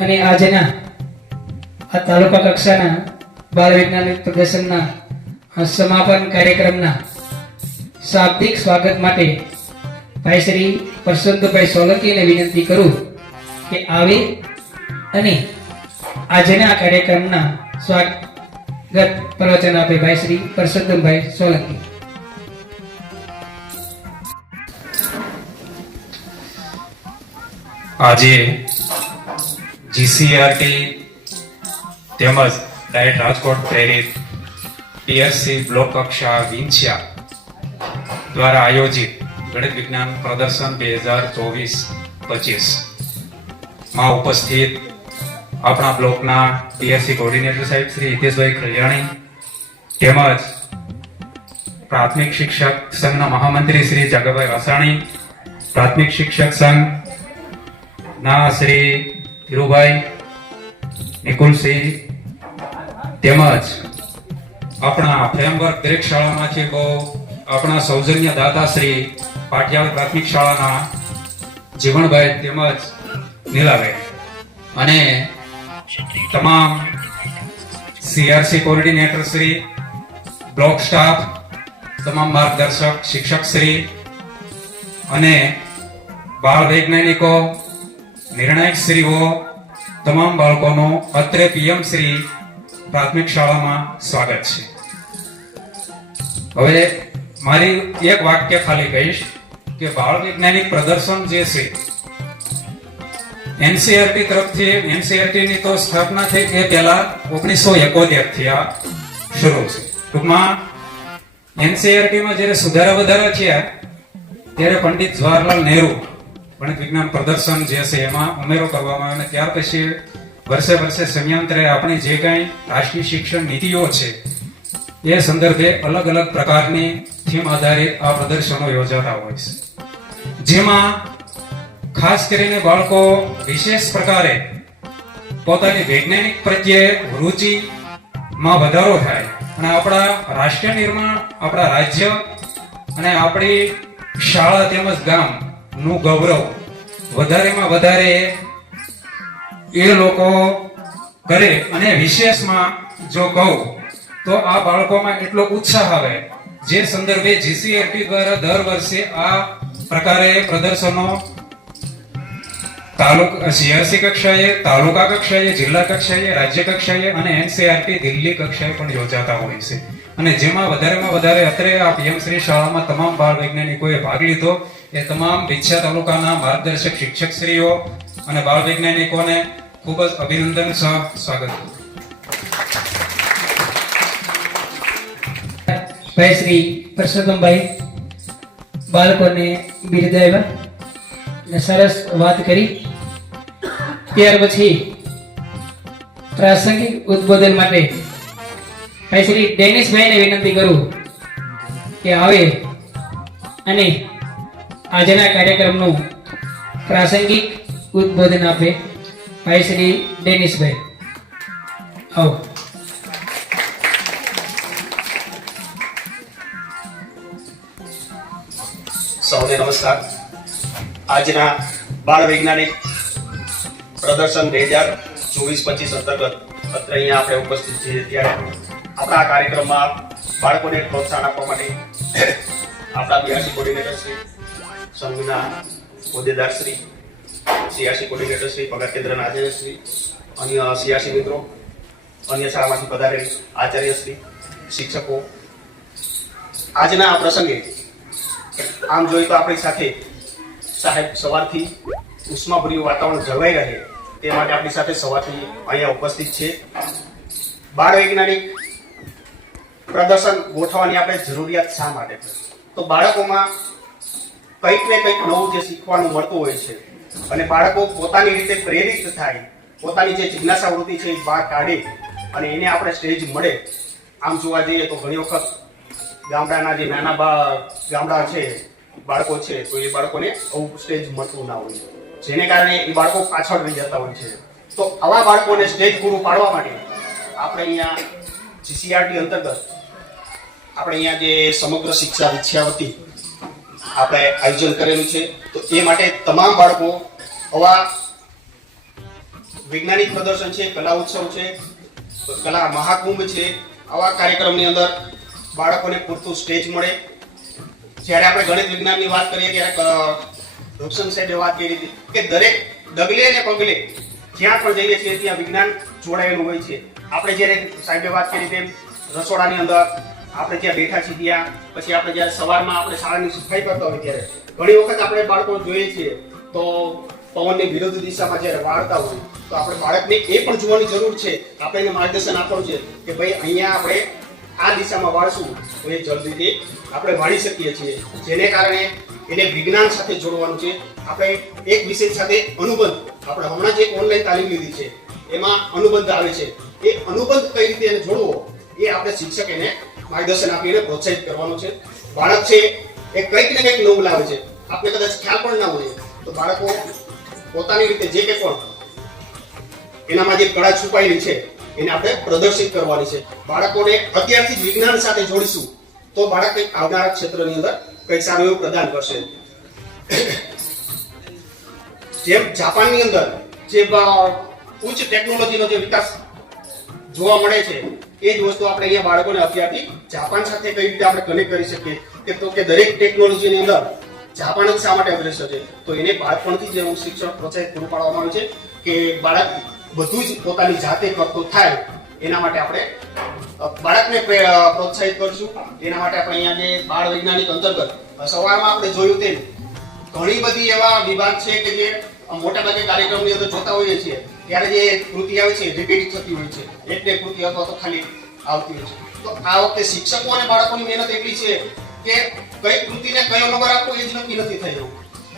અને આજના આ તાલુકા કક્ષાના બાળ વૈજ્ઞાનિક પ્રદર્શનના સમાપન કાર્યક્રમના શાબ્દિક સ્વાગત માટે ભાઈ શ્રી પરસોત્તમભાઈ સોલંકીને વિનંતી કરું કે આવે અને આજના કાર્યક્રમના સ્વાગત પ્રવચન આપે ભાઈ શ્રી પરસોત્તમભાઈ સોલંકી. આજે જીસીઆરટી તેમજ ડાયટ રાજકોટ પ્રેરિત પીએસસી બ્લોક કક્ષા વિંછિયા દ્વારા આયોજિત ગણિત વિજ્ઞાન પ્રદર્શન 2024-25 માં ઉપસ્થિત આપણા બ્લોકના પીએસસી કોઓર્ડિનેટર સાહેબ શ્રી હિતેશભાઈ ખલિયાણી તેમજ પ્રાથમિક શિક્ષક સંઘના મહામંત્રી શ્રી જગાભાઈ વાસાણી, પ્રાથમિક શિક્ષક સંઘ ના શ્રી ધીરુભાઈ નિકુલસિંહ તેમજ આપણા ફ્રેમવર્ક દરેક શાળામાંથી બહુ આપણા સૌજન્ય દાતા શ્રી પાટિયાળ પ્રાથમિક શાળાના જીવણભાઈ તેમજ નીલાબેન અને તમામ CRC coordinator Shri, block staff, તમામ માર્ગદર્શક શિક્ષક શ્રી અને બાળ વૈજ્ઞાનિકો, નિર્ણાયક શ્રીઓ, તમામ બાળકોનું અત્રે પીએમ શ્રી પ્રાથમિક શાળામાં સ્વાગત છે. હવે મારી એક વાક્ય ખાલી કહીશ કે બાળ વૈજ્ઞાનિક પ્રદર્શન જે છે એનસીઆરટી તરફથી, એનસીઆરટી ની તો સ્થાપના થઈ એ પહેલા 1971 થી આ શરૂ છે. ટૂંકમાં એનસીઆરટી માં જ્યારે સુધારા વધારા થયા ત્યારે પંડિત જવાહરલાલ નહેરુ ગણિત વિજ્ઞાન પ્રદર્શન જે છે એમાં ઉમેરો કરવામાં આવ્યો અને ત્યાર પછી વર્ષે વર્ષે સમયાંતરે આપણી જે કાંઈ રાષ્ટ્રીય શિક્ષણ નીતિઓ છે એ સંદર્ભે અલગ અલગ પ્રકારની થીમ આધારિત આ પ્રદર્શનો યોજાતા હોય છે, જેમાં ખાસ કરીને બાળકો વિશેષ પ્રકારે પોતાની વૈજ્ઞાનિક પ્રત્યે રુચિમાં વધારો થાય અને આપણા રાષ્ટ્ર નિર્માણ, આપણા રાજ્ય અને આપણી શાળા તેમજ ગામ નું ગૌરવ વધારેમાં વધારે એ લોકો કરે. અને વિશેષમાં જો કહું તો આ બાળકોમાં એટલો ઉત્સાહ આવે જે સંદર્ભે જીસીઆરટી દ્વારા દર વર્ષે આ પ્રકારે પ્રદર્શનો સીઆરસી કક્ષાએ, તાલુકા કક્ષાએ, જિલ્લા કક્ષાએ, રાજ્ય કક્ષાએ અને એનસીઆરટી દિલ્હી કક્ષાએ પણ યોજાતા હોય છે. અને જેમાં વધારેમાં વધારે અત્રે આ પીએમ શ્રી શાળામાં તમામ બાળ વૈજ્ઞાનિકોએ ભાગ લીધો. એ તમામ વિછિયા તાલુકાના માર્ગદર્શક શિક્ષકશ્રીઓ અને બાળ વૈજ્ઞાનિકોને ખૂબ જ અભિનંદન સહ સ્વાગત. ભાઈ શ્રી પરસોત્તમભાઈ બાળકોને બિરદાવ્યા અને સરસ વાત કરી. ત્યાર પછી પ્રાસંગિક ઉદ્બોધન માટે ભાઈ શ્રી ડેનિસભાઈને વિનંતી કરું કે આવે અને આજના કાર્યક્રમનું પ્રાસંગિક ઉદ્બોધન આપે. ભાઈ શ્રી ડેનિસભાઈ આવો. સૌને નમસ્કાર. આજના બાળ વૈજ્ઞાનિક પ્રદર્શન 2024-25 અંતર્ગત અત્રે અહીંયા આપણે ઉપસ્થિત છીએ ત્યારે આપણા કાર્યક્રમમાં બાળકોને પ્રોત્સાહન આપવા માટે આપણા બીઆરસી કોઓર્ડિનેટર શ્રી, સંઘના હોદ્દેદાર શ્રી, સીઆરસી કોઓર્ડિનેટર શ્રી, પગાર કેન્દ્રના આચાર્ય શ્રી, અન્ય સીઆરસી મિત્રો, અન્ય શાળામાંથી પધારેલ આચાર્ય શ્રી, શિક્ષકો, આજના આ પ્રસંગે આમ જોઈએ તો આપણી સાથે સાહેબ સવારથી ઉષ્માભર્યું વાતાવરણ જળવાઈ રહે તે માટે આપણી સાથે સવારથી અહીંયા ઉપસ્થિત છે. બાળ વૈજ્ઞાનિક પ્રદર્શન ગોઠવવાની આપણે જરૂરિયાત શા માટે છે? તો બાળકોમાં કંઈક ને કંઈક નવું જે શીખવાનું મળતું હોય છે અને બાળકો પોતાની રીતે પ્રેરિત થાય, પોતાની જે જિજ્ઞાસા વૃત્તિ છે એ બહાર કાઢે અને એને આપણે સ્ટેજ મળે. આમ જોવા જઈએ તો ઘણી વખત ગામડાના જે નાના ગામડા છે, બાળકો છે, તો એ બાળકોને આવું સ્ટેજ મળતું ના હોય, જેને કારણે એ બાળકો પાછળ રહી જતા હોય છે. તો આવા બાળકોને સ્ટેજ પૂરું પાડવા માટે આપણે અહીંયા જીસીઆરટી અંતર્ગત આપણે અહીંયા જે સમગ્ર શિક્ષા વિછ્યાવતી આપણે આયોજન કરેલું છે. તો એ માટે તમામ બાળકો આવા વૈજ્ઞાનિક પ્રદર્શન છે, કલા ઉત્સવ છે, કલા મહાકુંભ છે, આવા કાર્યક્રમની અંદર બાળકોને પૂરતું સ્ટેજ મળે. જ્યારે આપણે ગણિત વિજ્ઞાનની વાત કરીએ ત્યારે રોશન સાહેબે વાત કરી હતી કે દરેક ડગલે અને પગલે જ્યાં પણ જઈએ છીએ ત્યાં વિજ્ઞાન જોડાયેલું હોય છે. આપણે જ્યારે સાહેબે વાત કરી તેમ રસોડાની અંદર આપણે જ્યાં બેઠા છીએ ત્યાં, પછી આપણે જ્યારે સવારમાં આપણે શાળાની સફાઈ કરતા હોય ત્યારે ઘણી વખત આપણે બાળકો જોઈએ છીએ તો પવનની વિરુદ્ધ દિશામાં જ્યારે વાળતા હોય તો આપણે બાળકને એ પણ જોવાની જરૂર છે. આપણે એને માર્ગદર્શન આપવાનું છે કે ભાઈ અહીંયા આપણે આ દિશામાં વાળશું તો એ જલ્દીથી આપણે વાળી શકીએ છીએ. જેને કારણે એને વિજ્ઞાન સાથે જોડવાનું છે. આપણે એક વિષય સાથે અનુબંધ, આપણે હમણાં જે ઓનલાઈન તાલીમ લીધી છે એમાં અનુબંધ આવે છે. એ અનુબંધ કઈ રીતે એને જોડવો એ આપણે શિક્ષક એને માર્ગદર્શન આપીને પ્રોત્સાહિત કરવાનું છે. બાળક છે એ કંઈક ને કંઈક નવું લાવે છે, આપણે કદાચ ખ્યાલ પણ ના હોય તો બાળકો પોતાની રીતે જે કંઈ પણ એનામાં જે કળા છુપાયેલી છે એને આપણે પ્રદર્શિત કરવાની છે. બાળકોને અત્યારથી જ વિજ્ઞાન સાથે જોડીશું તો બાળક કંઈક આવનારા ક્ષેત્રની અંદર કંઈક સારું એવું પ્રદાન કરશે. જેમ જાપાનની અંદર જે ઉચ્ચ ટેકનોલોજીનો જે વિકાસ જોવા મળે છે એ જ વસ્તુ આપણે અહીંયા બાળકોને અત્યારથી જાપાન સાથે કઈ રીતે આપણે કનેક્ટ કરી શકીએ કે તો કે દરેક ટેકનોલોજીની અંદર જાપાન જ શા માટે અગ્રેસર છે તો એને બાળપણથી જ એવું શિક્ષણ પ્રોત્સાહિત પૂરું પાડવામાં આવે છે કે બાળક બધું જ પોતાની જાતે કરતો થાય. એના માટે આપણે બાળકને પ્રોત્સાહિત કરશું. એના માટે આપણે અહીંયા જે બાળ વૈજ્ઞાનિક અંતર્ગત સવારમાં આપણે જોયું તેમ ઘણી બધી એવા વિભાગ છે કે જે મોટા ભાગે કાર્યક્રમની અંદર જોતા હોઈએ છીએ ત્યારે જે કૃતિ આવે છે રિપીટ થતી હોય છે, એક બે કૃતિ અથવા તો ખાલી આવતી હોય છે. તો આ વખતે શિક્ષકો અને બાળકોની મહેનત એટલી છે કે કઈ કૃતિને કયો નંબર આપવો એ જ નક્કી નથી થઈ રહ્યું.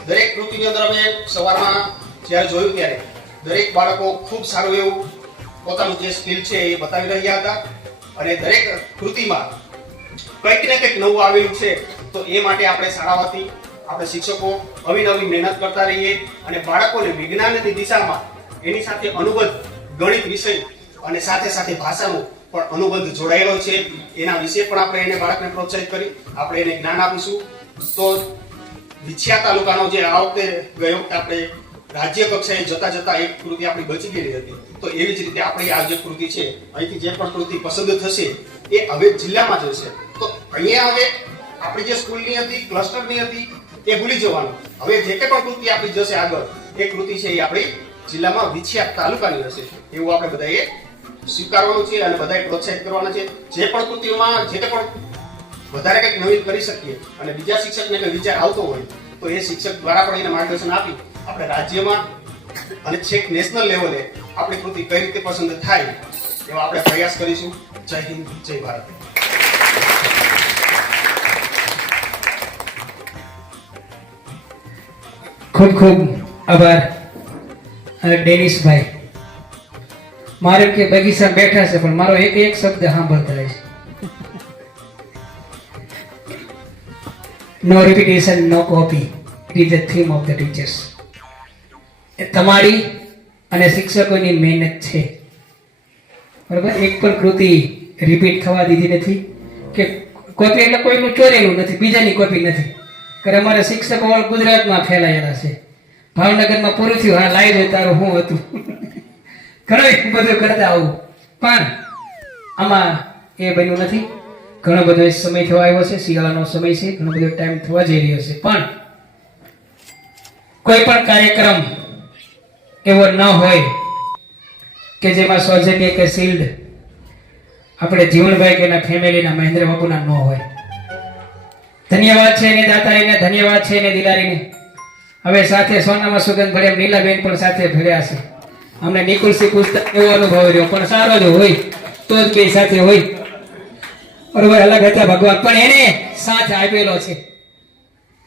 દરેક કૃતિની અંદર અમે સવારમાં જ્યારે જોયું ત્યારે દરેક બાળકો ખૂબ સારું એવું પોતાનું જે સ્કિલ છે એ બતાવી રહ્યા હતા અને દરેક કૃતિમાં કંઈક ને કંઈક નવું આવેલું છે. તો એ માટે આપણે શાળાઓથી આપણે શિક્ષકો અવિનવી મહેનત કરતા રહીએ અને બાળકોને વિજ્ઞાનની દિશામાં એની સાથે અનુબંધ ગણિત વિષય અને સાથે સાથે ભાષાનો પણ અનુબંધ જોડાયેલો છે એના વિશે પણ આપણે એને બાળકને પ્રોત્સાહિત કરી આપણે એને જ્ઞાન આપીશું. તો વિછિયા તાલુકાનો જે આ વખતે ગયો વખતે આપણે રાજ્ય કક્ષાએ જતા જતા એક કૃતિ આપણી બચી ગયેલી હતી તો એવી જ રીતે આપણી આ જે કૃતિ છે અહીંથી જે પણ કૃતિ પસંદ થશે એ હવે જિલ્લામાં જશે. તો અહીંયા હવે આપણી જે સ્કૂલની હતી ક્લસ્ટરની હતી એ ભૂલી જવાનું. હવે જે કંઈ પણ કૃતિ આપણી જશે આગળ એ કૃતિ છે એ આપણી જિલ્લામાં વિછિયા તાલુકાની હશે એવું આપણે બધાએ સ્વીકારવાનું છે અને બધાએ પ્રોત્સાહિત કરવાના છે. જે પણ કૃતિમાં જે કંઈ પણ વધારે કંઈક નવીન કરી શકીએ અને બીજા શિક્ષકને કંઈ વિચાર આવતો હોય તો એ શિક્ષક દ્વારા પણ એને માર્ગદર્શન આપી આપણે રાજ્યમાં અને છેક નેશનલ લેવલે આપણી કૃતિ કઈ રીતે પસંદ થાય એવા આપણે પ્રયાસ કરીશું. જય હિન્દ, જય ભારત. ખૂબ ખૂબ આભાર ડેનિસભાઈ. મારે કે બગીચા બેઠા છે પણ મારો એક એક શબ્દ સાંભળતા રહે છે. No repetition, no copy. It is the theme of the teachers. એ તમારી અને શિક્ષકોની મહેનત છે. બરાબર, એક પણ કૃતિ રિપીટ થવા દીધી નથી કે કોપી એટલે કોઈનું ચોરેલું નથી, બીજાની કોપી નથી. કે અમારા શિક્ષકો ગુજરાતમાં ફેલાયેલા છે. ભાવનગરમાં પૂરું થયું, હા લાઈ દે તારું શું હતું. ઘણું બધું કરતા આવું પણ આમાં એ બન્યું નથી. ઘણો બધો સમય થવા આવ્યો છે, શિયાળાનો સમય છે, ઘણો બધો ટાઈમ થવા જઈ રહ્યો છે. પણ કોઈ પણ કાર્યક્રમ એવો ન હોય કે જેમાં સૌજન્ય કે શિલ્ડ આપણે જીવનભાઈ કે એના ફેમિલીના મહેન્દ્ર બાપુના ન હોય. ધન્યવાદ છે એને દાતારીને, ધન્યવાદ છે એને દિલારીને. હવે સાથે સોનામાં સુગંધ ભળે નીલાબેન પણ સાથે ભર્યા છે. અમને નિકુલસી પુસ્તક એવો અનુભવ રહ્યો પણ સારો જ હોય તો જ બે સાથે હોય. બરોબર, અલગ હતા ભગવાન પણ એને સાથ આપેલો છે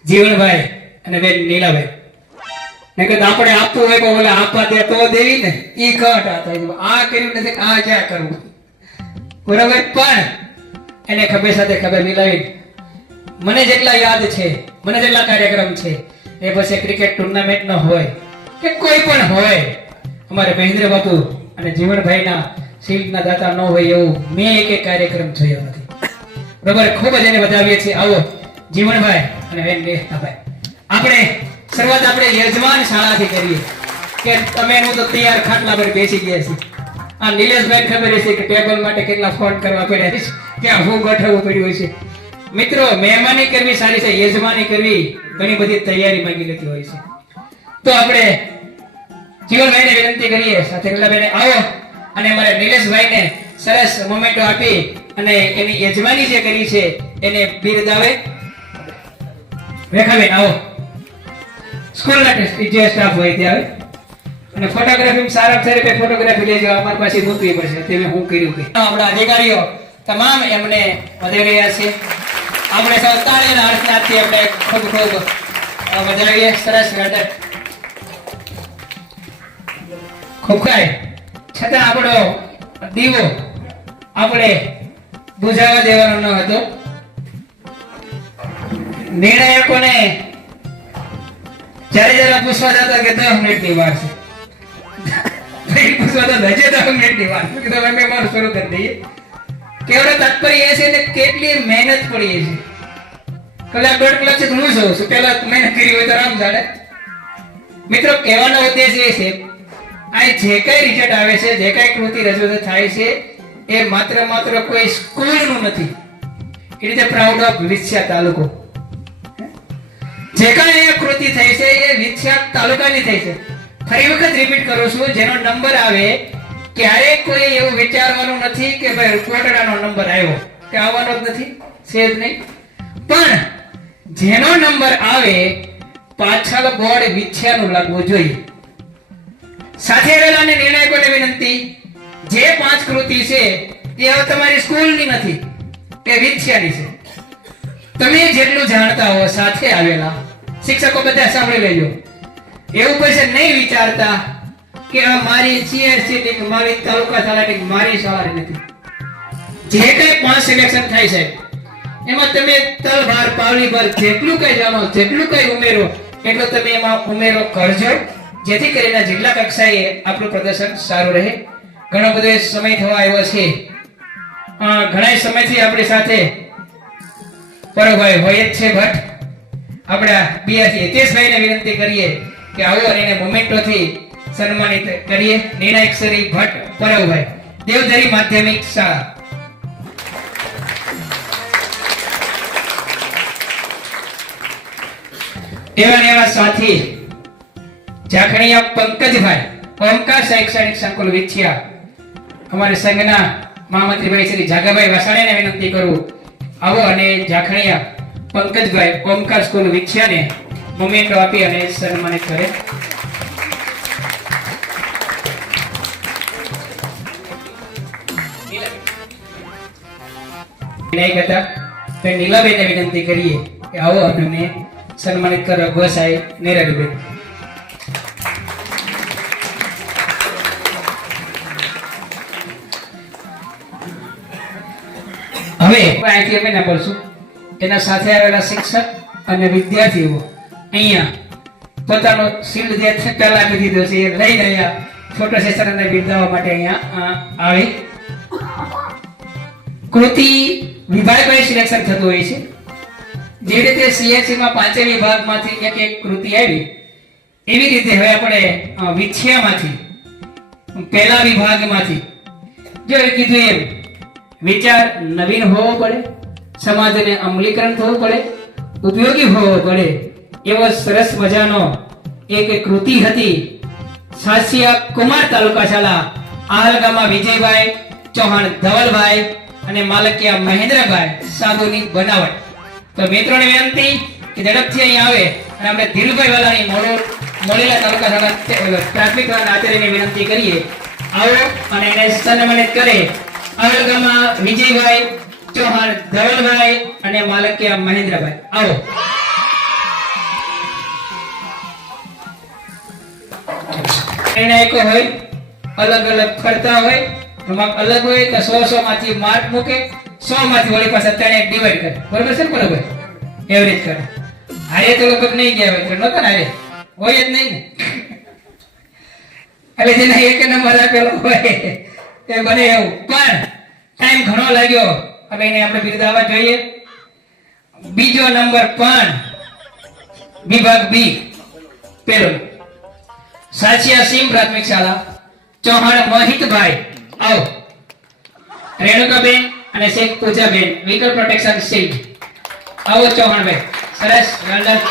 જીવનભાઈ અને બેન નીલાબેન. ને કે આપણે આપવું હોય તો બોલે આપવા દે તો દેવી ને ઈ કટ આ કર્યું નથી આ ક્યાં કરવું. બરોબર, પણ એને ખભે સાથે ખભે મિલાવી મને જેટલા યાદ છે, મને જેટલા કાર્યક્રમ છે એ પછી ક્રિકેટ ટુર્નામેન્ટ નો હોય કે કોઈ પણ હોય અમારે મહેન્દ્ર બાપુ અને જીવનભાઈના શિલ્પના દાતા ન હોય એવું મેં એક કાર્યક્રમ જોયો નથી. બરાબર, ખૂબ જ એને વધાવીએ છીએ. આવો જીવનભાઈ અને બેન નેહાભાઈ. આપણે શરૂઆત આપણે યજમાન શાળાથી કરીએ. કે તમે હું તો તૈયાર ખાટલા પર બેસી ગયા છીએ. આ નિલેશભાઈ ખબર હશે કે ટેબલ માટે કેટલા ફોન કરવા પડ્યા છે, ક્યાં હું ગોઠવવું પડ્યું છે. મિત્રો, મહેમાની કરવી સારી છે, યજમાની કરવી ઘણી બધી તૈયારી માંગી લેતી હોય છે. તો આપણે જીવનભાઈને વિનંતી કરીએ, સાથે લીલાબેન આવો અને અમારા નિલેશભાઈને સરસ મોમેન્ટો આપી અને એની યજમાની જે કરી છે એને બિરદાવે. રેખાબેન આવો, સ્કૂલના જે સ્ટાફ હોય તે આવે અને ફોટોગ્રાફી સારા તરીકે ફોટોગ્રાફી લેજો. અમારી પાસે મૂકવી પડશે તે મેં હું કર્યું કે આપણા અધિકારીઓ તમામ એમને વધાવી રહ્યા છે. આપણે સૌ તાળીના હર્ષનાથથી આપણે ખૂબ ખૂબ વધાવીએ. સરસ નાટક ખૂબ કાંઈ છતાં આપણો દીવો આપણે બુઝાવવા દેવાનો ન હતો. નિર્ણાયકોને જ્યારે પૂછવા જતા કે 10 મિનિટની વાર છે, પૂછવા તો હજે 10 મિનિટની વાર છે, તો અમે મારું શરૂ કરી દઈએ. કેવડો તાત્પર્ય એ છે ને કેટલી મહેનત પડી છે. કલાક 1.5 કલાક છે હું જોઉં છું, પેલા મહેનત કરી હોય તો રામ જાણે. મિત્રો, કહેવાનો ઉદ્દેશ એ છે આ જે કઈ રિઝલ્ટ આવે છે, જે કઈ કૃતિ રજૂ થાય છે એ માત્ર કોઈ સ્કૂલનું નથી. એ રીતે પ્રાઉડ ઓફ વિછિયા તાલુકો. જે કઈ અહીંયા કૃતિ થઈ છે એ વિછિયા તાલુકાની થઈ છે. ફરી વખત રિપીટ કરું છું, જેનો નંબર આવે ક્યારે કોઈ એવું વિચારવાનું નથી કે ભાઈ કોટડાનો નંબર આવ્યો કે આવવાનો જ નથી, છે જ નહીં. પણ જેનો નંબર આવે પાછળ બોર્ડ વિછિયાનું લાગવું જોઈએ. સાથે રહેલા અને નિર્ણાયકોને વિનંતી, જે 5 કૃતિ છે એ હવે તમારી સ્કૂલની નથી, એ વિછિયાની છે. તમે જેટલું જાણતા હો સાથે આવેલા શિક્ષકો બધા સાંભળી લેજો. એવું પછી નહીં વિચારતા કે મારી CSC ની મારી તાલુકા શાળાની મારી શાળા નથી. જે કઈ 5 સિલેક્શન થાય છે એમાં તમે તલભાર પાવલીભર જેટલું કઈ જાણો, જેટલું કઈ ઉમેરો એટલું તમે એમાં ઉમેરો કરજો, જેથી કરીને જિલ્લા કક્ષાએ આપણું પ્રદર્શન સારું રહે. ઘણો બધો સમય થવા આવ્યો છે. ઘણા સમયથી આપણી સાથે પરોભાઈ હોય જ છે ભટ્ટ. આપણા બીઆરથી હિતેશભાઈને વિનંતી કરીએ કે આવો અને એને મોમેન્ટોથી સન્માનિત કરીએ. નિર્ણાયક શ્રી ભટ્ટ પરોભાઈ, દેવધરી માધ્યમિક શાળા. એવા સાથી જાખણીયા પંકજભાઈ, ઓમકાર શૈક્ષણિક સંકુલ વિછિયા. અમારા સંઘના મહામંત્રીભાઈ શ્રી જાગાભાઈ વાસાણીને વિનંતી કરું આવો અને જાખણીયા પંકજભાઈ ઓમકાર સ્કૂલ વિછિયાને મોમેન્ટો આપી અને સન્માનિત કરે. નીલાબેનને વિનંતી કરીએ કે આવો અને સન્માનિત કરો ગોસાઈ નેરાડીબેન. હવે અહીંથી અમે ના બોલશું. એના સાથે આવેલા શિક્ષક અને વિદ્યાર્થીઓ અહીંયા પોતાનો શિલ્ડ જે પહેલા આપી દીધો છે એ લઈ રહ્યા ફોટો સેશન અને બિરદાવવા માટે અહીંયા આવી. કૃતિ વિભાગમાં સિલેક્શન થતું હોય છે. જે રીતે CSC માં 5 વિભાગમાંથી એક કૃતિ આવી, એવી રીતે હવે આપણે વિછિયામાંથી પહેલા વિભાગમાંથી જો કીધું એમ વિચાર નવીન હોવો પડે, સમાજને અમલીકરણ થવું પડે, ઉપયોગી હોવો પડે. એવો સરસ મજાનો એક કૃતિ હતી. સાસિયા કુમાર તાલુકા શાળા આહલગામમાં વિજયભાઈ ચૌહાણ ધવલભાઈ અને માલકિયા મહેન્દ્રભાઈ સાધુની બનાવટ. તો મિત્રોને વિનંતી કે ઝડપથી અહીં આવે અને આપણે ધીરુભાઈ વાલાની મોડેલા તાલુકા શાળા પ્રાથમિક આચાર્યની વિનંતી કરીએ આવો અને એને સન્માનિત કરે. આહલગામમાં વિજયભાઈ ચૌહાણ ધવલભાઈ અને માલકિયા મહેન્દ્રભાઈ આવો. નિર્ણાયકો હોય અલગ અલગ ફરતા હોય, માર્ક અલગ હોય તો 100 માંથી માર્ક મૂકે, 100 માંથી વળી પાછા 3 ડિવાઈડ કરે. બરોબર છે ને? બરોબર, એવરેજ કરે. હારે તો લગભગ નહીં ગયા હોય, નતો ને હારે હોય જ નહીં ને. એટલે જેને 1 નંબર આપેલો હોય એ બને એવું. પણ ટાઈમ ઘણો લાગ્યો, હવે એને આપણે બિરદાવવા જોઈએ. બીજો નંબર પણ વિભાગ B પેલો સાચિયા સીમ પ્રાથમિક શાળા ચૌહાણ મોહિતભાઈ આવો. રેણુકાબેન અને શેખ પૂજાબેન વ્હીકલ પ્રોટેક્શન શીલ્ડ આવો ચૌહાણભાઈ. સરસ, well done.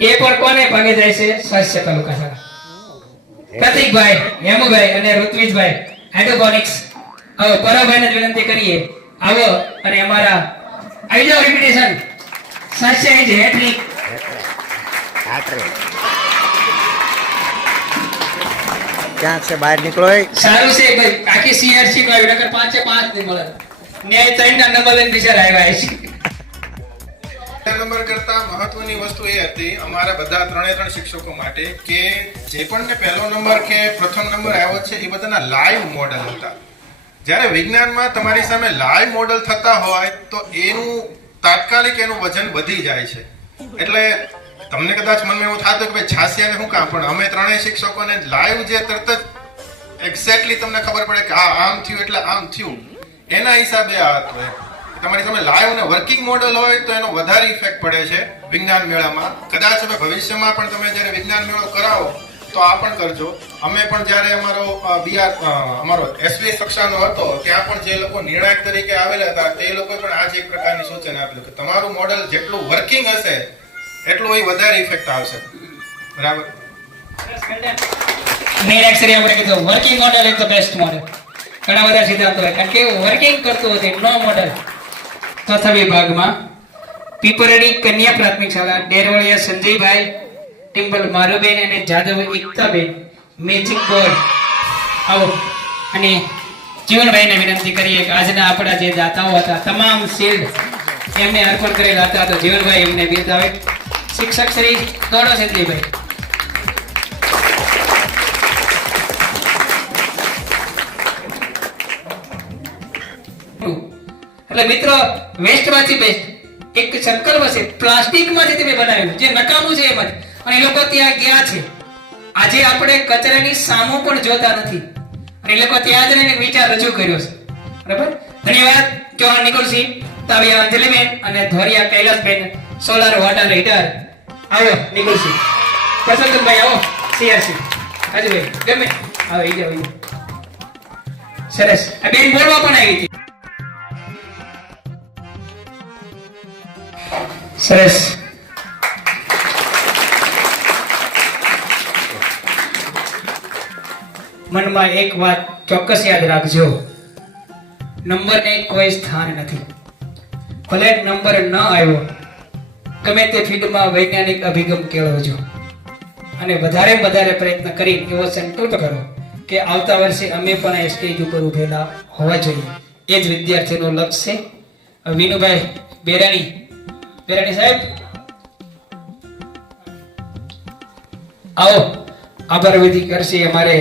એ પર કોને ભાગે જાય છે? સ્વાસ્થ્ય તાલુકા શાળા. પ્રતિકભાઈ, હેમુભાઈ અને ઋત્વિજભાઈ હાઇડ્રોપોનિક્સ. આવો પરાભાઈને જ વિનંતી કરીએ આવો અને અમારા આવી જાઓ રિપીટેશન સાચે જ હેટ્રિક. ક્યાં છે? બહાર નીકળો. સારું છે ભાઈ, આખી સીઆરસી નો આવ્યું નકર 5 નહીં મળે. ન્યાય 3 ના નંબર લઈને બિચારા આવ્યા છે. નંબર કરતા મહત્વની વસ્તુ એ હતી અમારા બધા ત્રણે શિક્ષકો માટે કે જે પણ ને પહેલો નંબર કે પ્રથમ નંબર આવ્યો છે એ બધાના લાઈવ મોડલ હતા. જ્યારે વિજ્ઞાનમાં તમારી સામે લાઈવ મોડલ થતા હોય તો એનું તાત્કાલિક એનું વજન વધી જાય છે. એટલે તમને કદાચ મનમાં એવું થતું કે ભાઈ છાસિયાને શું કામ, પણ અમે ત્રણેય શિક્ષકોને લાઈવ જે તરત જ એક્ઝેક્ટલી તમને ખબર પડે કે આમ થયું એટલે આમ થયું, એના હિસાબે આ હતું. તમારી સામે લાઈવ અને વર્કિંગ મોડલ હોય તો એનો વધારે ઇફેક્ટ પડે છે વિજ્ઞાન મેળામાં. કદાચ હવે ભવિષ્યમાં પણ તમે જ્યારે વિજ્ઞાન મેળો કરાવો તો આ પણ કરજો. અમે પણ જ્યારે અમારો એસવી કક્ષાનો હતો ત્યાં પણ જે લોકો નિર્ણાયક તરીકે આવેલા હતા તે લોકોએ પણ આ જ એક પ્રકારની સૂચન આપેલું કે તમારું મોડલ જેટલું વર્કિંગ હશે એટલું એ વધારે ઇફેક્ટ આવશે. બરાબર. મેં એક્સરે આપણે કીધું working model is the best model. ઘણા બધા સિદ્ધાંતો હોય કારણ કે વર્કિંગ કરતું હતું નો મોડલ. ચોથા વિભાગમાં પીપરડી કન્યા પ્રાથમિક શાળા ડેરવળિયા સંજયભાઈ, ટિમ્બલ મારુબેન અને જાદવ એકતાબેન મેચિંગ બોર્ડ આવો. અને જીવનભાઈને વિનંતી કરીએ કે આજના આપણા જે દાતાઓ હતા તમામ શિલ્ડ એમને અર્પણ કરેલા હતા તો જીવનભાઈ એમને બિરદાવે. શિક્ષક શ્રી ગૌરવ સંજયભાઈ. એટલે મિત્રો વેસ્ટમાંથી બેસ્ટ એક સંકલ્પ છે. પ્લાસ્ટિકમાંથી તમે બનાવ્યું જે નકામું છે એમાંથી, અને એ લોકો ત્યાં ગયા છે. આજે આપણે કચરાની સામો પણ જોતા નથી અને એ લોકો ત્યાં જ રહીને વિચાર રજૂ કર્યો છે. બરાબર. ધન્યવાદ. ચૌહાણ નિકુલસિંહ, તાવિયા અંજલિબેન અને ધોરિયા કૈલાસબેન સોલાર વોટર હીટર આવો. નિકુલસિંહ, પ્રસન્નભાઈ આવો. સીઆરસી રાજુભાઈ ગમે આવો. ઈ જાવ. સરસ. આ બેન બોલવા પણ આવી હતી. સરસ. મનમાં એક વાત ચોક્કસ યાદ રાખજો, નંબરને કોઈ સ્થાન નથી. ભલે નંબર ન આવ્યો, ગમે તે ફીલ્ડમાં વૈજ્ઞાનિક અભિગમ કેળવજો અને વધારે પ્રયત્ન કરી એવો સંકલ્પ કરો કે આવતા વર્ષે અમે પણ આ સ્ટેજ ઉપર ઉભેલા હોવા જોઈએ. એ જ વિદ્યાર્થીનું લક્ષ્ય છે. વિનુભાઈ બેરાણી સાહેબ આવો. આભાર વિધિ કરશે અમારે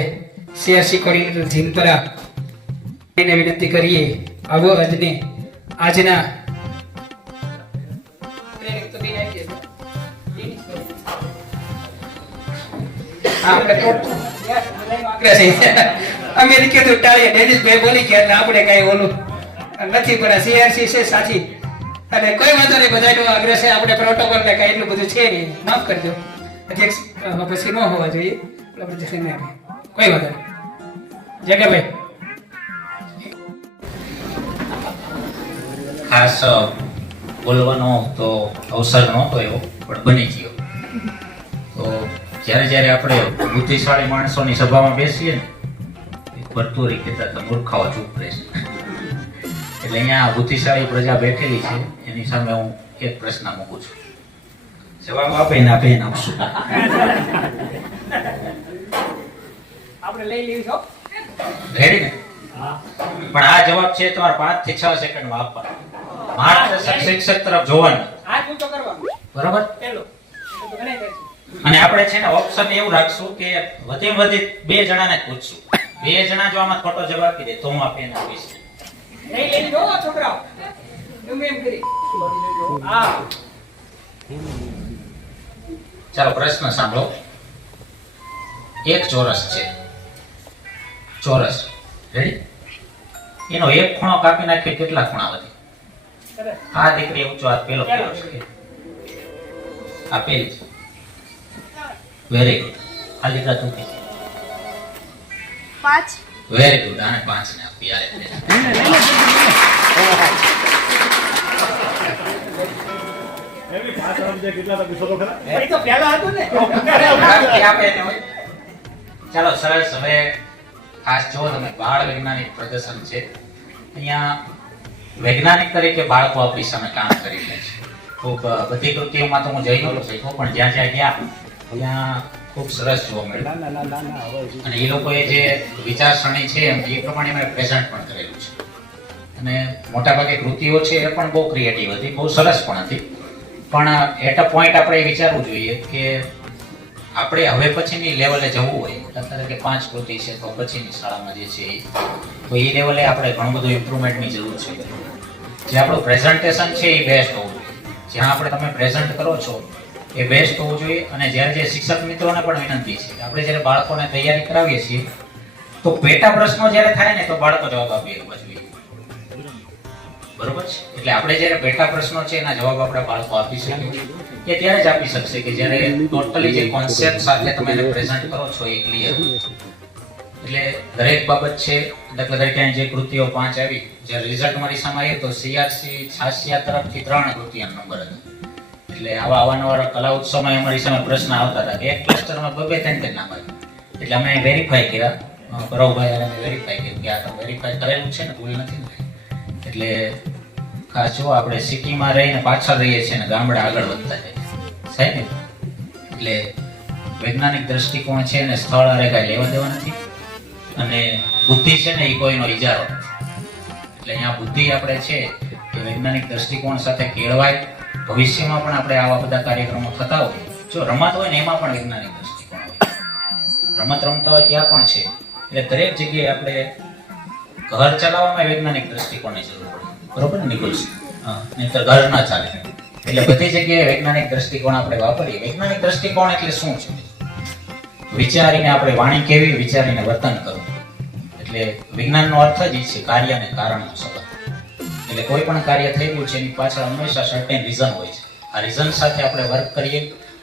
સીઆરસી કોર્ડિનેટર જીનપરા એને વિનંતી કરીએ આવો. આજના અમે કીધું ટાળીએ ડેનિસભાઈ બોલી ગયા એટલે આપણે કઈ ઓલું નથી, પણ સીઆરસી છે સાચી અને કોઈ વાંધો નહીં. બધાનો આગ્રહ છે, આપણે પ્રોટોકોલ ને કઈ એટલું બધું છે નહીં, માફ કરજો. અધ્યક્ષ પછી ન હોવા જોઈએ, કોઈ વાંધો નહીં. જગાભાઈ ખાસ બોલવાનો તો અવસર નહોતો એવો પણ બની ગયો. તો જ્યારે આપણે બુદ્ધિશાળી માણસોની સભામાં બેસીએ ને ભરતુરી કહેતા હતા મૂર્ખાઓ ચૂપ રહેશે. એટલે અહીંયા બુદ્ધિશાળી પ્રજા બેઠેલી છે, એની સામે હું એક પ્રશ્ન મૂકું છું, જવાબ આપે ને આપે આપશું. આપણે લઈ લઈશું રેડી ને? પણ આ જવાબ છે તમારે 5 થી 6 સેકન્ડમાં આપવાનો. માત્ર શિક્ષક તરફ જોવાનું. બરાબર? અને આપણે છે ને ઓપ્શન એવું રાખશું કે વધે 2 જણાને જ પૂછશું. 2 જણા જો આમાં ખોટો જવાબ આપી દે તો હું આપી આપીશ. ચાલો પ્રશ્ન સાંભળો. એક ચોરસ છે, ચોરસ. રેડી? એનો એક ખૂણો કાપી નાખીએ કેટલા ખૂણા વધે? આ દીકરી ઊંચો હાથ પેલો કર્યો છે. આ પેલી છે. Very good. આ દીકરા તું કે 5 વેરી ગુડ. આને 5 ને આપી યાર. ચાલો સરસ. હવે ખાસ જો તમે બાળ વૈજ્ઞાનિક પ્રદર્શન છે. અહીંયા વૈજ્ઞાનિક તરીકે બાળકો આપણી સામે કામ કરી રહ્યા છે. ખૂબ બધી કૃતિઓમાં તો હું જઈ નહોતો શીખ્યો, પણ જ્યાં જ્યાં ગયા ત્યાં ખૂબ સરસ જોવા મળ્યું. અને એ લોકોએ જે વિચારસરણી છે એ પ્રમાણે મેં પ્રેઝન્ટ પણ કરેલું છે. અને મોટાભાગે કૃતિઓ છે એ પણ બહુ ક્રિએટિવ હતી, બહુ સરસ પણ હતી. પણ એટ અ પોઈન્ટ આપણે એ વિચારવું જોઈએ કે આપણે હવે પછીની લેવલે જવું હોય, અત્યારે કે 5 કૃતિ છે તો પછીની શાળામાં જે છે તો એ લેવલે આપણે ઘણું બધું ઇમ્પ્રુવમેન્ટની જરૂર છે. જે આપણું પ્રેઝન્ટેશન છે એ બેસ્ટ હોવું જોઈએ. જ્યાં આપણે તમે પ્રેઝન્ટ કરો છો એ બેસ્ટ હોવું જોઈએ. અને જ્યારે જે શિક્ષક મિત્રોને પણ વિનંતી છે કે આપણે જ્યારે બાળકોને તૈયારી કરાવીએ છીએ તો પેટા પ્રશ્નો જ્યારે થાય ને તો બાળકો જવાબ આપી શકવા જોઈએ. બરોબર છે? એટલે આપણે જ્યારે પેટા પ્રશ્નો છે એના જવાબ આપણે બાળકો આપી શકીએ એ ત્યારે જ આપી શકશે કે જ્યારે ટોટલી જે કોન્સેપ્ટ સાથે તમે એને પ્રેઝન્ટ કરો છો એ ક્લિયર. એટલે દરેક બાબત છે. દાખલા તરીકે જે કૃતિઓ 5 આવી, જ્યારે રિઝલ્ટ મારી સામે આવ્યું તો સીઆરસી છાસિયા તરફથી 3 કૃતિના નંબર હતા. એટલે આવા અવારનવાર કલા ઉત્સવમાં અમારી સામે પ્રશ્ન આવતા હતા કે એક ક્લસ્ટરમાં 2-3 નામ આવ્યા. એટલે અમે વેરીફાઈ કર્યા, બરોભાઈ અમે વેરીફાઈ કર્યું કે આ તો વેરીફાઈ કરેલું છે ને, ભૂલ નથી ને. એટલે ખાસ જો આપણે સિટીમાં રહીને પાછળ રહીએ છીએ ને ગામડા આગળ વધતા જાય સાહેબ ને. એટલે વૈજ્ઞાનિક દ્રષ્ટિકોણ છે ને સ્થળ અરે કાંઈ લેવા દેવા નથી. અને બુદ્ધિ છે ને એ કોઈનો ઇજારો નથી. એટલે અહીંયા બુદ્ધિ આપણે છે કે વૈજ્ઞાનિક દ્રષ્ટિકોણ સાથે કેળવાય. ભવિષ્યમાં પણ આપણે આવા બધા કાર્યક્રમો થતા હોય. જો રમત હોય ને એમાં પણ વૈજ્ઞાનિક દ્રષ્ટિકોણ હોય, રમત રમતા હોય ત્યાં પણ છે. એટલે દરેક જગ્યાએ આપણે ઘર ચલાવવામાં વૈજ્ઞાનિક દ્રષ્ટિકોણની જરૂર પડે. બરોબર ને નિકુલજી? હા, નહીંતર ઘર ના ચાલે. એટલે બધી જગ્યાએ વૈજ્ઞાનિક દ્રષ્ટિકોણ આપણે વાપરીએ. વૈજ્ઞાનિક દ્રષ્ટિકોણ એટલે શું છે? વિચારીને આપણે વાણી કેવી, વિચારીને વર્તન કરવું. એટલે વિજ્ઞાનનો અર્થ જ છે કાર્ય અને કારણનો સંબંધ. એટલે કોઈ પણ કાર્ય થઈ ગયું છે એની પાછળ હંમેશા સર્ટેન રીઝન હોય છે. આ રીઝન સાથે આપણે વર્ક કરીએ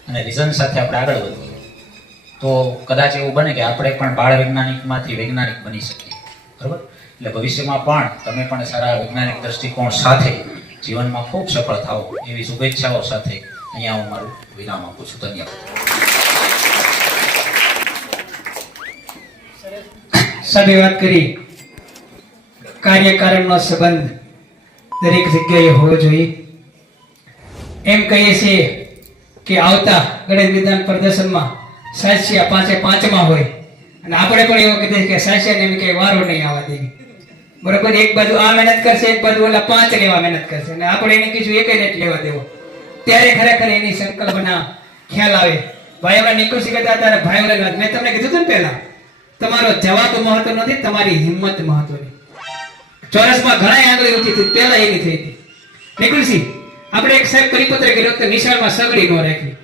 અને રીઝન સાથે આપણે આગળ વધીએ તો કદાચ એવું બને કે આપણે પણ બાળ વૈજ્ઞાનિકમાંથી વૈજ્ઞાનિક બની શકીએ. બરોબર? એટલે ભવિષ્યમાં પણ તમે પણ સારા વૈજ્ઞાનિક દ્રષ્ટિકોણ સાથે જીવનમાં ખૂબ સફળ થાઓ એવી શુભેચ્છાઓ સાથે અહીંયા હું મારું વિરામ આપું છું. ધન્યવાદ. સાહેબે વાત કરી કાર્યકારણનો સંબંધ દરેક જગ્યાએ હોવો જોઈએ. એમ કહીએ છીએ કે આવતા ગણિત વિજ્ઞાન પ્રદર્શનમાં સાચિયા 5માં હોય અને આપણે પણ એવું કીધું કે સાચિયાને એમ કે વારો નહીં આવવા દેવી. બરોબર? એક બાજુ આ મહેનત કરશે, એક બાજુ ઓલા 5 લેવા મહેનત કરશે અને આપણે એને કીધું એક જ લેવા દેવો. ત્યારે ખરેખર એની સંકલ્પના ખ્યાલ આવે. ભાઈ અમે નીકળી શીખતા હતા. ભાઈ મેં તમને કીધું હતું ને પહેલા, તમારો જવાબ મહત્વ નથી, તમારી હિંમત મહત્વની. ચોરસમાં ઘણા આંગળી ઊંચી થઈ, પહેલા એની થઈ હતી. નિકુલસિંહ, આપણે એક સાહેબ પરિપત્ર કર્યો તો નિશાળમાં સગડી ન રાખી.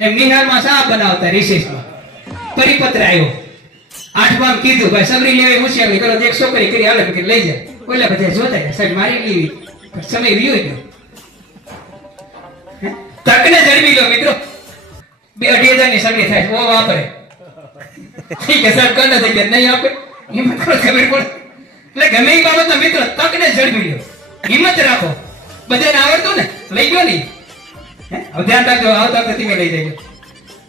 એમ નિશાળમાં શા બનાવતા રિસેસમાં પરિપત્ર આવ્યો. 8માં કીધું ભાઈ સગડી લેવી હોશિયારી કરો. એક છોકરી કરી હાલે કે લઈ જાય. ઓલા બધા જોતા જાય સાહેબ મારી લેવી સમય રહ્યો ગયો. તકને જડવી લો મિત્રો. 2,500 ની સગડી થાય ઓ વાપરે. ઠીક છે સાહેબ કર નથી કે નહીં આપે હિંમત કરો ખબર પડે. એટલે ગમે એ બાબતમાં મિત્રો તકને ઝડપી લ્યો, હિંમત રાખો. બધાને આવડતું ને લઈ ગયો નહીં. હવે ધ્યાન રાખજો, આવતા વખતે તમે લઈ જજો.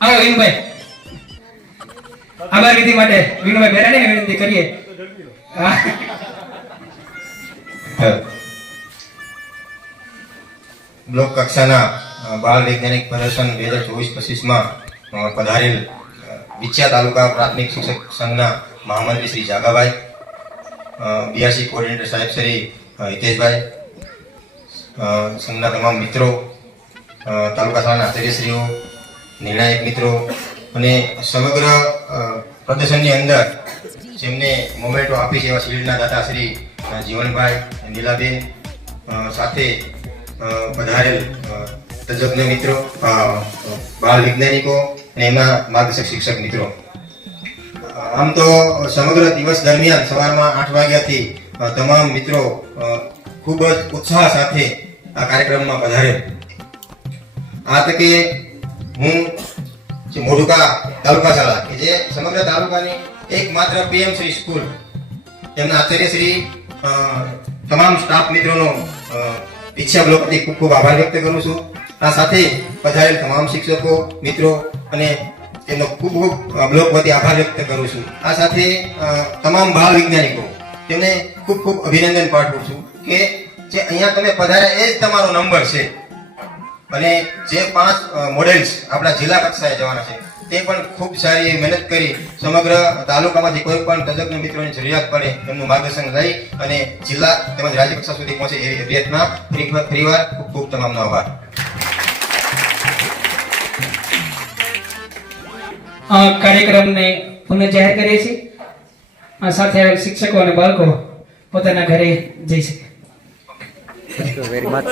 આવો વિનુભાઈ. આભાર વિધિ માટે વિનુભાઈ બેરાણીને વિનંતી કરીએ. બ્લોક કક્ષાના બાળ વૈજ્ઞાનિક પ્રદર્શન 2024-25માં પધારેલ વિછિયા તાલુકા પ્રાથમિક શિક્ષક સંઘના મહામંત્રી શ્રી જાગાભાઈ, બીઆરસી કોઓર્ડિનેટર સાહેબ શ્રી હિતેશભાઈ, સંઘના તમામ મિત્રો, તાલુકા શાળાના આચાર્યશ્રીઓ, નિર્ણાયક મિત્રો અને સમગ્ર પ્રદર્શનની અંદર જેમને મોમેન્ટો આપી છે એવા શિલ્ડના દાતા શ્રી જીવનભાઈ, નીલાબેન, સાથે પધારેલ તજજ્ઞ મિત્રો, બાળ વૈજ્ઞાનિકો અને એમના માર્ગદર્શક શિક્ષક મિત્રો, આમ તો સમગ્ર દિવસ દરમિયાન સવારમાં 8 વાગ્યાથી તમામ મિત્રો ખૂબ જ ઉત્સાહ સાથે આ કાર્યક્રમમાં પધારેલ. આ તકે હું જે મોઢુકા તાલુકા શાળા કે જે સમગ્ર તાલુકાની એકમાત્ર પીએમ શ્રી સ્કૂલ તેમના આચાર્ય શ્રી તમામ સ્ટાફ મિત્રોનો ઈચ્છા બ્લોક વતી ખૂબ ખૂબ આભાર વ્યક્ત કરું છું. આ સાથે પધારેલ તમામ શિક્ષકો મિત્રો અને તેમનો ખૂબ ખૂબ બ્લોક વતી આભાર વ્યક્ત કરું છું. આ સાથે તમામ બાળ વૈજ્ઞાનિકો તેમને ખૂબ ખૂબ અભિનંદન પાઠવું છું કે જે અહીંયા તમે પધાર્યા એ જ તમારો નંબર છે. અને જે 5 મોડેલ્સ આપણા જિલ્લા કક્ષાએ જવાના છે તે પણ ખૂબ સારી એવી મહેનત કરી સમગ્ર તાલુકામાંથી કોઈ પણ તજજ્ઞ મિત્રોની જરૂરિયાત પડે એમનું માર્ગદર્શન લઈ અને જિલ્લા તેમજ રાજ્ય કક્ષા સુધી પહોંચે એવી પ્રયત્ન ફરીવાર ખૂબ ખૂબ તમામનો આભાર. આ કાર્યક્રમને પુનઃ જાહેર કરીએ છીએ. આ સાથે આવેલ શિક્ષકો અને બાળકો પોતાના ઘરે જઈ શકે. Thank you very much.